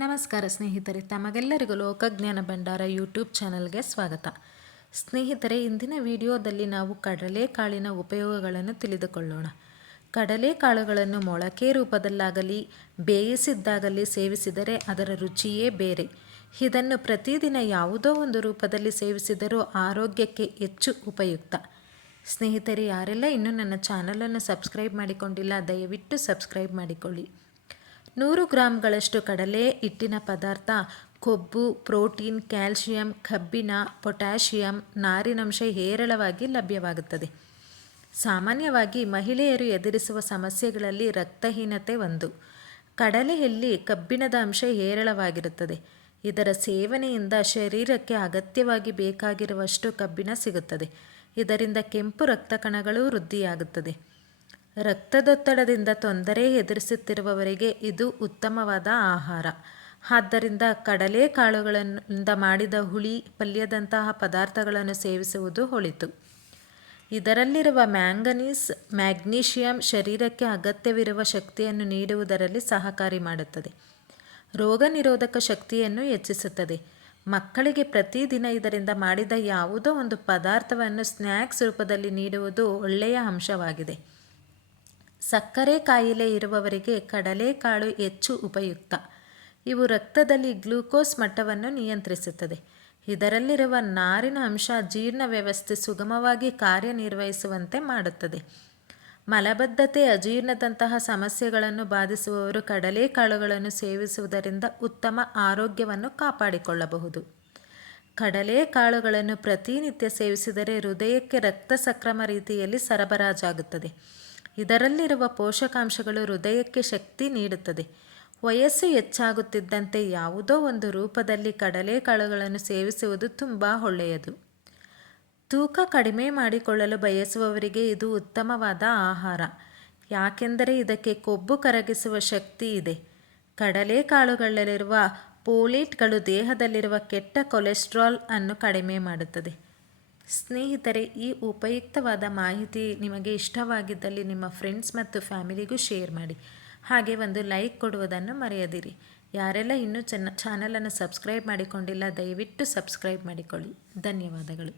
ನಮಸ್ಕಾರ ಸ್ನೇಹಿತರೆ, ತಮಗೆಲ್ಲರಿಗೂ ಲೋಕಜ್ಞಾನ ಭಂಡಾರ ಯೂಟ್ಯೂಬ್ ಚಾನಲ್ಗೆ ಸ್ವಾಗತ. ಸ್ನೇಹಿತರೆ, ಇಂದಿನ ವಿಡಿಯೋದಲ್ಲಿ ನಾವು ಕಡಲೆಕಾಳಿನ ಉಪಯೋಗಗಳನ್ನು ತಿಳಿದುಕೊಳ್ಳೋಣ. ಕಡಲೆಕಾಳುಗಳನ್ನು ಮೊಳಕೆ ರೂಪದಲ್ಲಾಗಲಿ ಬೇಯಿಸಿದ್ದಾಗಲಿ ಸೇವಿಸಿದರೆ ಅದರ ರುಚಿಯೇ ಬೇರೆ. ಇದನ್ನು ಪ್ರತಿದಿನ ಯಾವುದೋ ಒಂದು ರೂಪದಲ್ಲಿ ಸೇವಿಸಿದರೂ ಆರೋಗ್ಯಕ್ಕೆ ಹೆಚ್ಚು ಉಪಯುಕ್ತ. ಸ್ನೇಹಿತರೆ, ಯಾರೆಲ್ಲ ಇನ್ನೂ ನನ್ನ ಚಾನಲನ್ನು ಸಬ್ಸ್ಕ್ರೈಬ್ ಮಾಡಿಕೊಂಡಿಲ್ಲ, ದಯವಿಟ್ಟು ಸಬ್ಸ್ಕ್ರೈಬ್ ಮಾಡಿಕೊಳ್ಳಿ. 100 ಗ್ರಾಂಗಳಷ್ಟು ಕಡಲೆ ಹಿಟ್ಟಿನ ಪದಾರ್ಥ ಕೊಬ್ಬು, ಪ್ರೋಟೀನ್, ಕ್ಯಾಲ್ಶಿಯಂ, ಕಬ್ಬಿಣ, ಪೊಟ್ಯಾಷಿಯಂ, ನಾರಿನಂಶ ಹೇರಳವಾಗಿ ಲಭ್ಯವಾಗುತ್ತದೆ. ಸಾಮಾನ್ಯವಾಗಿ ಮಹಿಳೆಯರು ಎದುರಿಸುವ ಸಮಸ್ಯೆಗಳಲ್ಲಿ ರಕ್ತಹೀನತೆ ಒಂದು. ಕಡಲೆಯಲ್ಲಿ ಕಬ್ಬಿಣದ ಅಂಶ ಹೇರಳವಾಗಿರುತ್ತದೆ. ಇದರ ಸೇವನೆಯಿಂದ ಶರೀರಕ್ಕೆ ಅಗತ್ಯವಾಗಿ ಬೇಕಾಗಿರುವಷ್ಟು ಕಬ್ಬಿಣ ಸಿಗುತ್ತದೆ. ಇದರಿಂದ ಕೆಂಪು ರಕ್ತ ಕಣಗಳು ವೃದ್ಧಿಯಾಗುತ್ತದೆ. ರಕ್ತದೊತ್ತಡದಿಂದ ತೊಂದರೆ ಎದುರಿಸುತ್ತಿರುವವರಿಗೆ ಇದು ಉತ್ತಮವಾದ ಆಹಾರ. ಆದ್ದರಿಂದ ಕಡಲೆಕಾಳುಗಳಿಂದ ಮಾಡಿದ ಹುಳಿ ಪಲ್ಯದಂತಹ ಪದಾರ್ಥಗಳನ್ನು ಸೇವಿಸುವುದು ಒಳಿತು. ಇದರಲ್ಲಿರುವ ಮ್ಯಾಂಗನೀಸ್, ಮ್ಯಾಗ್ನೀಷಿಯಂ ಶರೀರಕ್ಕೆ ಅಗತ್ಯವಿರುವ ಶಕ್ತಿಯನ್ನು ನೀಡುವುದರಲ್ಲಿ ಸಹಕಾರಿ ಮಾಡುತ್ತದೆ. ರೋಗ ನಿರೋಧಕ ಶಕ್ತಿಯನ್ನು ಹೆಚ್ಚಿಸುತ್ತದೆ. ಮಕ್ಕಳಿಗೆ ಪ್ರತಿದಿನ ಇದರಿಂದ ಮಾಡಿದ ಯಾವುದೋ ಒಂದು ಪದಾರ್ಥವನ್ನು ಸ್ನ್ಯಾಕ್ಸ್ ರೂಪದಲ್ಲಿ ನೀಡುವುದು ಒಳ್ಳೆಯ ಅಂಶವಾಗಿದೆ. ಸಕ್ಕರೆ ಕಾಯಿಲೆ ಇರುವವರಿಗೆ ಕಡಲೆಕಾಳು ಹೆಚ್ಚು ಉಪಯುಕ್ತ. ಇವು ರಕ್ತದಲ್ಲಿ ಗ್ಲೂಕೋಸ್ ಮಟ್ಟವನ್ನು ನಿಯಂತ್ರಿಸುತ್ತದೆ. ಇದರಲ್ಲಿರುವ ನಾರಿನ ಅಂಶ ಜೀರ್ಣ ವ್ಯವಸ್ಥೆ ಸುಗಮವಾಗಿ ಕಾರ್ಯನಿರ್ವಹಿಸುವಂತೆ ಮಾಡುತ್ತದೆ. ಮಲಬದ್ಧತೆ, ಅಜೀರ್ಣದಂತಹ ಸಮಸ್ಯೆಗಳನ್ನು ಬಾಧಿಸುವವರು ಕಡಲೆಕಾಳುಗಳನ್ನು ಸೇವಿಸುವುದರಿಂದ ಉತ್ತಮ ಆರೋಗ್ಯವನ್ನು ಕಾಪಾಡಿಕೊಳ್ಳಬಹುದು. ಕಡಲೆಕಾಳುಗಳನ್ನು ಪ್ರತಿನಿತ್ಯ ಸೇವಿಸಿದರೆ ಹೃದಯಕ್ಕೆ ರಕ್ತ ಸಕ್ರಮ ರೀತಿಯಲ್ಲಿ ಸರಬರಾಜಾಗುತ್ತದೆ. ಇದರಲ್ಲಿರುವ ಪೋಷಕಾಂಶಗಳು ಹೃದಯಕ್ಕೆ ಶಕ್ತಿ ನೀಡುತ್ತದೆ. ವಯಸ್ಸು ಹೆಚ್ಚಾಗುತ್ತಿದ್ದಂತೆ ಯಾವುದೋ ಒಂದು ರೂಪದಲ್ಲಿ ಕಡಲೆಕಾಳುಗಳನ್ನು ಸೇವಿಸುವುದು ತುಂಬ ಒಳ್ಳೆಯದು. ತೂಕ ಕಡಿಮೆ ಮಾಡಿಕೊಳ್ಳಲು ಬಯಸುವವರಿಗೆ ಇದು ಉತ್ತಮವಾದ ಆಹಾರ. ಯಾಕೆಂದರೆ ಇದಕ್ಕೆ ಕೊಬ್ಬು ಕರಗಿಸುವ ಶಕ್ತಿ ಇದೆ. ಕಡಲೆಕಾಳುಗಳಲ್ಲಿರುವ ಫೋಲೇಟ್ಗಳು ದೇಹದಲ್ಲಿರುವ ಕೆಟ್ಟ ಕೊಲೆಸ್ಟ್ರಾಲ್ ಅನ್ನು ಕಡಿಮೆ ಮಾಡುತ್ತದೆ. ಸ್ನೇಹಿತರೆ, ಈ ಉಪಯುಕ್ತವಾದ ಮಾಹಿತಿ ನಿಮಗೆ ಇಷ್ಟವಾಗಿದ್ದಲ್ಲಿ ನಿಮ್ಮ ಫ್ರೆಂಡ್ಸ್ ಮತ್ತು ಫ್ಯಾಮಿಲಿಗೂ ಶೇರ್ ಮಾಡಿ. ಹಾಗೆ ಒಂದು ಲೈಕ್ ಕೊಡುವುದನ್ನು ಮರೆಯದಿರಿ. ಯಾರೆಲ್ಲ ಇನ್ನೂ ಚಾನಲನ್ನು ಸಬ್ಸ್ಕ್ರೈಬ್ ಮಾಡಿಕೊಂಡಿಲ್ಲ, ದಯವಿಟ್ಟು ಸಬ್ಸ್ಕ್ರೈಬ್ ಮಾಡಿಕೊಳ್ಳಿ. ಧನ್ಯವಾದಗಳು.